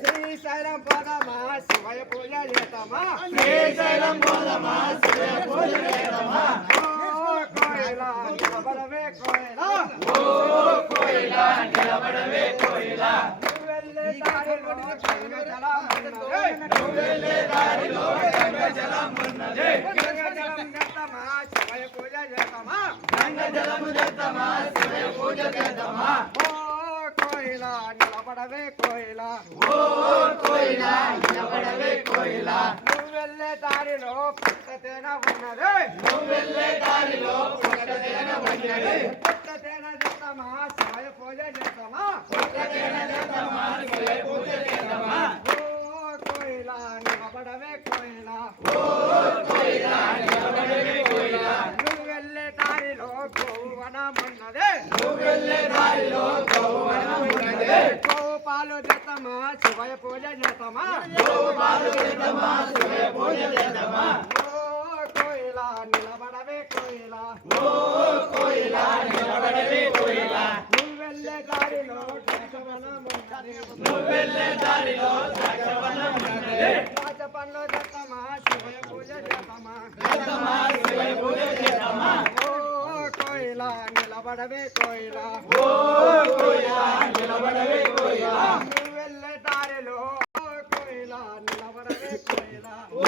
శ్రీశైలం పోదమా శివయ పూజ చేద్దామా శ్రీశైలం పోదమా శివయ పూజ చేద్దామా కోయిలా నిలబడవే కోయిలా కోయిలా నిలబడవే కోయిలా నువ్వెళ్ళే దారిలో గంగ జలం ఉన్నదే నువ్వెళ్ళే దారిలో గంగ జలం ఉన్నదే గంగ జలం చేద్దామా శివయ పూజ చేద్దామా గంగ జలము చేద్దామా శివయ పూజ చేద్దామా కోయిలా నిలబడవే కోయిలా ఓ కోయిలా నిలబడవే కోయిలా నువ్వెళ్ళే దారిలో పుట్టతేన ఉన్నదే నువ్వెళ్ళే దారిలో పుట్టతేన ఉన్నదే పుట్టతేన చేద్దామా శివయ పూజ చేద్దామా పుట్టతేన చేద్దామా శివయ పూజ చేద్దామా ఓ కోయిలా నిలబడవే కోయిలా ఓ కోయిలా నిలబడవే కోయిలా నువ్వెళ్ళే దారిలో గోవనం ఉన్నదే నువ్వెళ్ళే దారిలో గోవనం ఉన్నదే గోపాలు చేద్దామా శివయ పూజ చేద్దామా గోపాలు చేద్దామా శివయ పూజ చేద్దామా ఓ కోయిలా నిలబడవే కోయిలా ఓ కోయిలా నిలబడవే కోయిలా నువ్వెళ్ళే దారిలో ద్రాక్షవనం ఉన్నదే నువ్వెళ్ళే దారిలో ద్రాక్షవనం ఉన్నదే ద్రాక్ష పండ్లు చేద్దామా శివయ పూజ చేద్దామా చేద్దామా శివయ పూజ చేద్దామా ఓ కోయిలా నిలబడవే కోయిలా ఓ కోయిలా నిలబడవే కోయిలా నువ్వెళ్ళే దారిలో కోయిలా నిలబడవే కోయిలా ఓ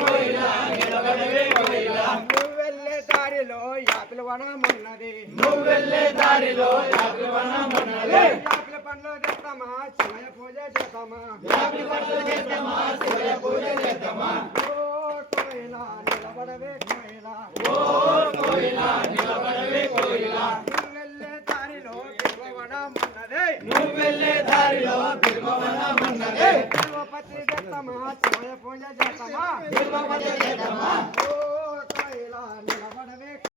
కోయిలా నిలబడవే కోయిలా నువ్వెళ్ళే దారిలో యాపిల వనం ఉన్నది నువ్వెళ్ళే దారిలో యాపిల వనం ఉన్నది యాపిల పండ్లు చేద్దామా శివయ పూజ చేద్దామా యాపిల పండ్లు చేద్దామా శివయ పూజ చేద్దామా ఓ కోయిలా నిలబడవే కోయిలా ఓ కోయిలా నిలబడవే కోయిలా నువ్వెళ్ళే దారిలో బిల్వవనం ఉన్నది నువ్వెళ్ళే దారిలో బిల్వవనం ఉన్నది బిల్వపత్రి చేద్దామా శివయ పూజ చేద్దామా బిల్వపత్రి చేద్దామా ఓ కోయిలా నిలబడవే